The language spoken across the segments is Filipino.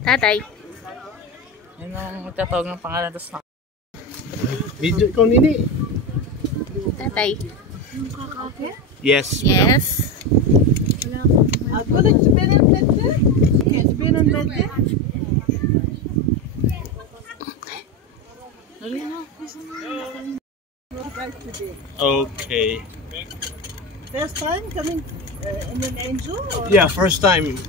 Tatay. Yun ang magtatawag ng pangalan. Tapos na. Video ikaw nini. Tatay. Yes. Yes. Okay. First time coming in an angel? Or Yeah, first time.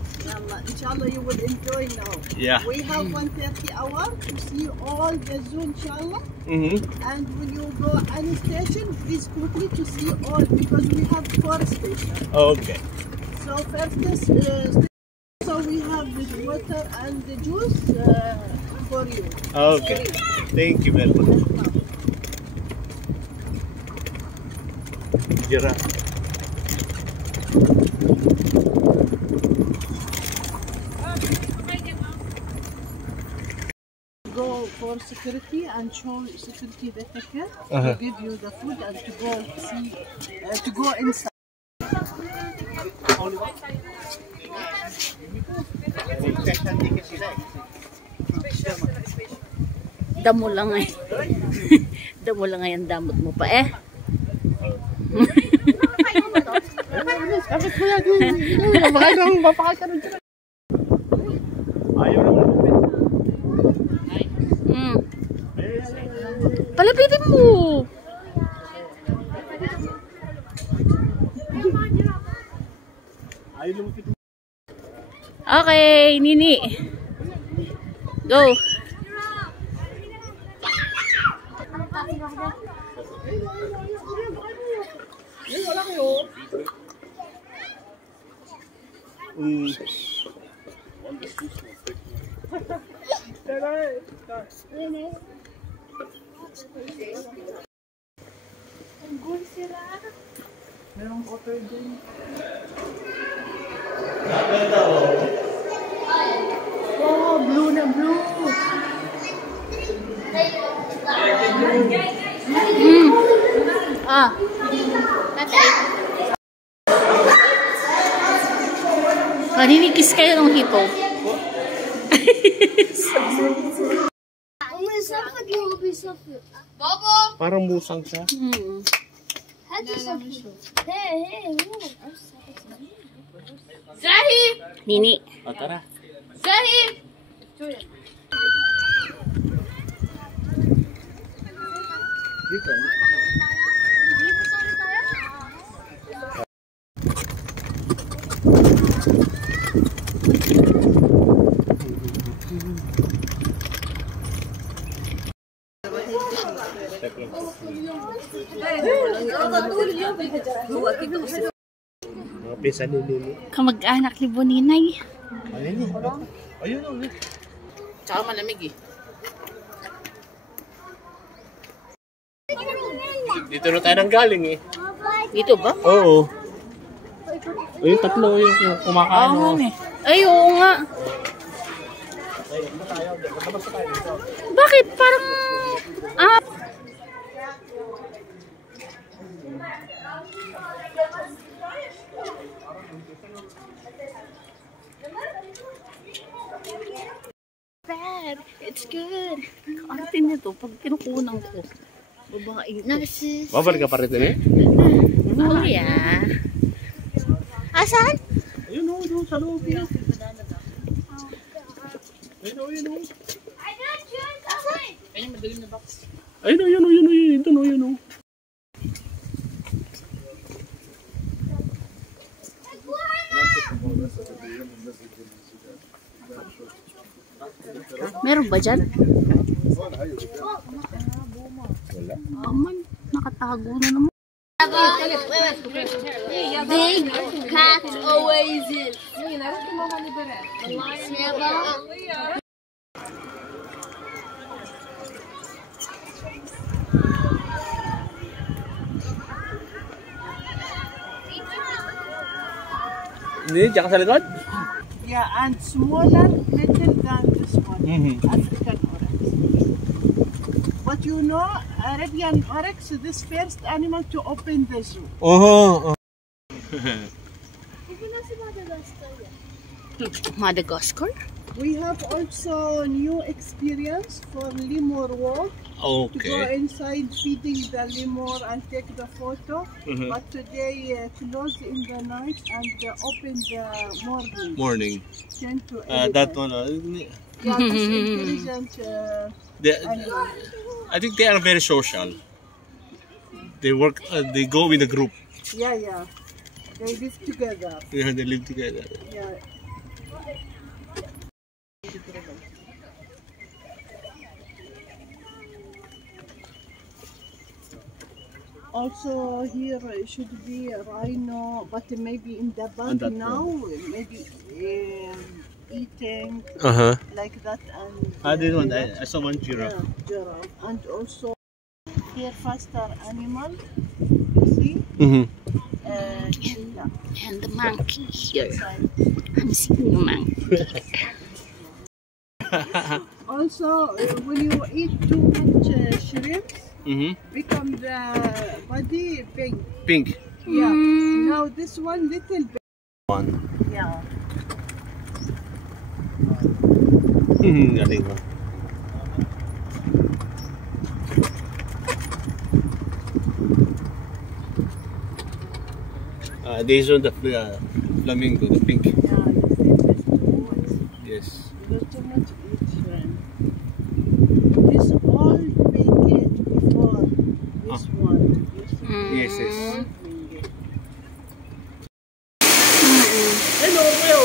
Inshallah, you will enjoy now. Yeah. We have 1:30 hour to see all the zoo, inshallah. And when you go any station, please quickly to see all because we have 4 stations. Okay. So first so we have the water and the juice for you. Okay. Thank you very much. Giraffe. Go for security and show security the ticket to give you the food and to go see to go inside. Damo lang eh. Damo lang ngayon damot mo pa eh. Palapitin mo. Okay, Nini. Go. Merong otter din. Oh, blue na blue. Ah. Tatay. Maninikis kayo ng hippo. Parang musang siya. Zahi! Nini. O, tara. Zahi! Dito. Pesa nini. Kamag-anak ni Boninay. Ayun o. Ayun o. Tsaka malamig eh. Dito na tayo nang galing eh. Dito ba? Oo. Ayun, tatlo yung kumakaano. Ay, oo nga. Bakit? Parang... Bad. It's good. Karating nito pag kinukunan ko. Babae. Babalik ka pa rin eh? Oh, yeah. Asan? Ayun o, doon sa loob. Ayun o, ayun o. Ayun, madalim na box. Ayun o, ayun o, ayun o, ayun o, ayun o. Meron ba dyan? Wala. Aman, nakatago na naman. Big cat always is. Hindi, diyan ka sa likod? Yeah, and smaller little than this one. African oryx. But you know, Arabian oryx is this first animal to open the zoo. Madagascar? We have also new experience for lemur walk. To go inside feeding the lemur and take the photo. But today close in the night and open the morning. 10 to 11. That one, isn't it? Yeah, that's intelligent animal. I think they are very social. They work. They go in a group. Yeah, yeah. They live together. Yeah, they live together. Yeah. Also here should be a rhino, but maybe in the back now, maybe eating like that. And This one, I saw one giraffe. Yeah, giraffe. And also here faster animal, you see? Yeah. And the monkey here. I'm seeing the monkey. Also, when you eat too much shrimp, become the body pink. Pink. Yeah. Now this one little bit. One. Yeah. Galing mo. This one, the flamingo, the pink. Yeah, this too much. Yes. There's too much eat shrimp. This all we get before this one. Yes, yes. All we get. Hello, hello.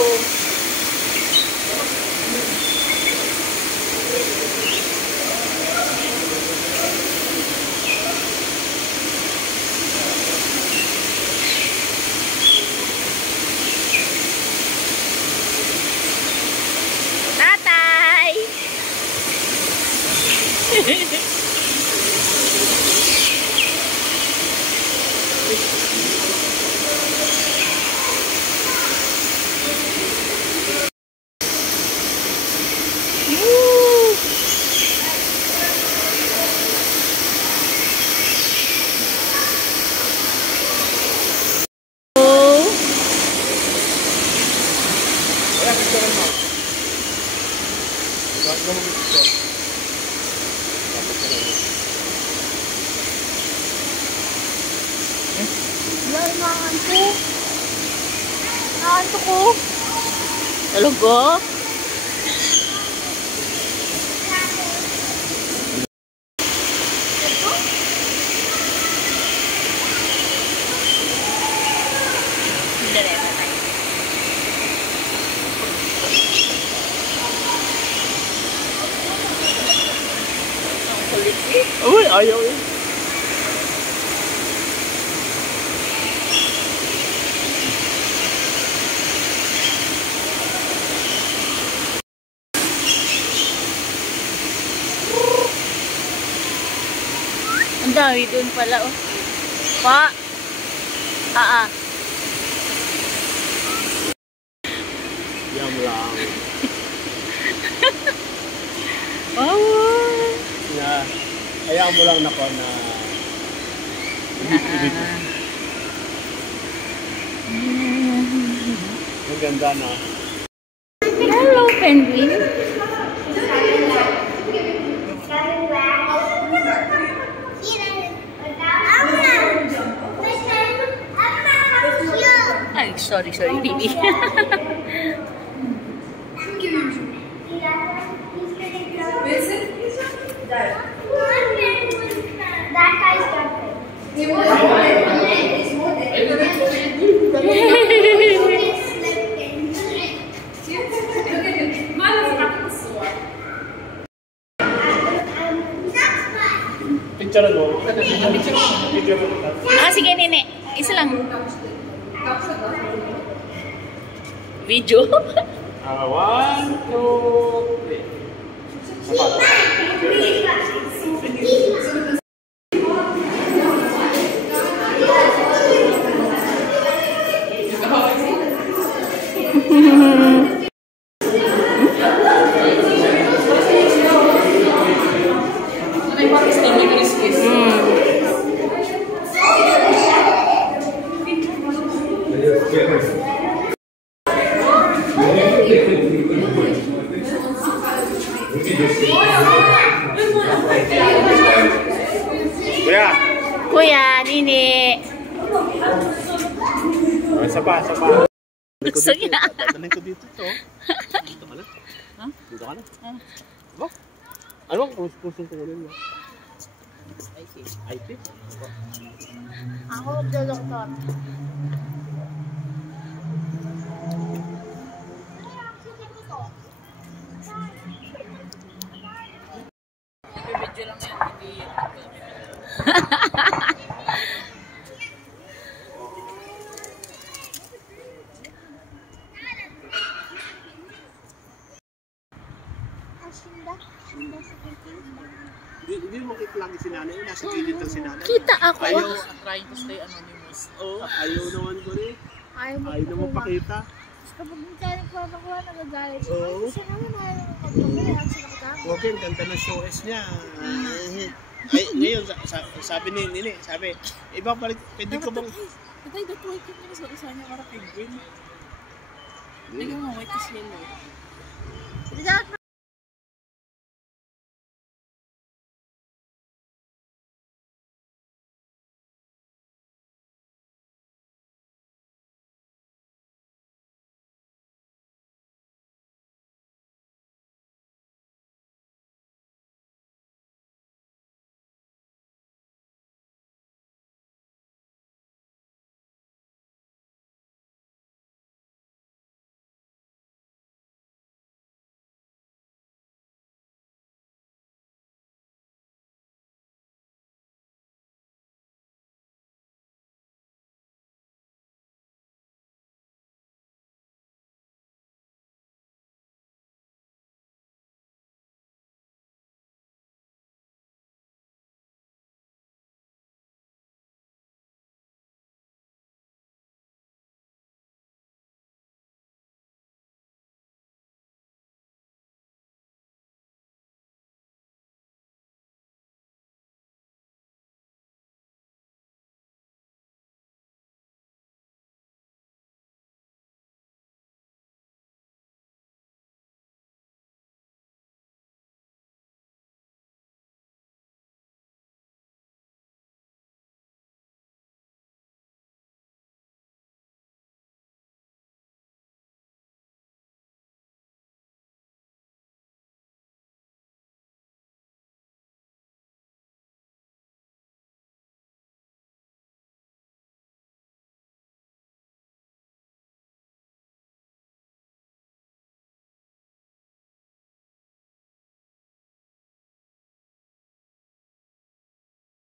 Nakaanto ko. Talaga? Uy, ayaw eh. Ang dami dun pala, oh. Pa! Yam lang. Oh! Yeah. Ayaw mo lang nako na ang ganda na. Hello, penguin. Ay, sorry, baby. That guy's Picture mo. Sige, nene. Isa lang. Video? 1, 2, 3. Kuya! Kuya, Nini. Isa pa. Gusto niya. Dadalhin ko dito to. Dito ka na? Ha? Dito ka na? Ba? Ano ang pusong tungulin mo? IT? Ako magdodoktor. Video lang yan, hindi yan. Hindi mo makita lagi si nanay. Nasa kilid lang si nanay. Kita ako. Ayaw. Trying to stay anonymous. Ayaw naman ko rin. Ayaw mo Ayaw naman pakita. Kapag hindi tayo nagpapakuha, nagagalit siya. Oo. Kasi naman ayaw mo magpapakuha. Ayaw siya nakatapos. Okay, ang ganda ng show niya. Ay, ngayon, sabi ni Nini, sabi, iba balik, pwede ko bang... Patay, that white yung nasa niya para penguin. Tingnan mo, white is yellow. Hindi dapat